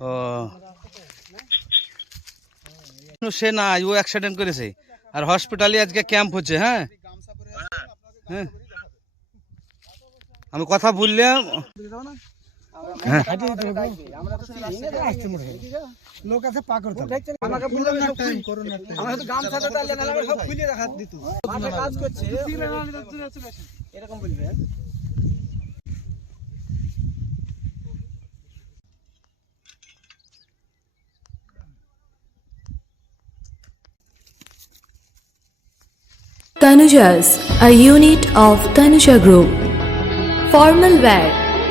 ও। সে না ও অ্যাক্সিডেন্ট করেছে। আর হসপিটালে আজকে ক্যাম্প হচ্ছে হ্যাঁ? হ্যাঁ। আমি কথা বললাম। হ্যাঁ। আমরা তো আসছে মোটে। লোক আছে পা করতে হবে। আমাকে বললাম সব খুল আমার তো গামছাটা তাহলে না সব খুলে রাখা দিত। মাঠে কাজ করছে। এরকম বলবে। Tanuja's, a unit of Tanuja Group. Formal wear,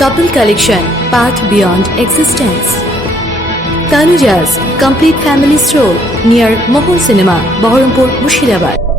Couple collection, path beyond existence. Tanuja's complete family stroll near Mohol Cinema, Baharampur, Mushirabad.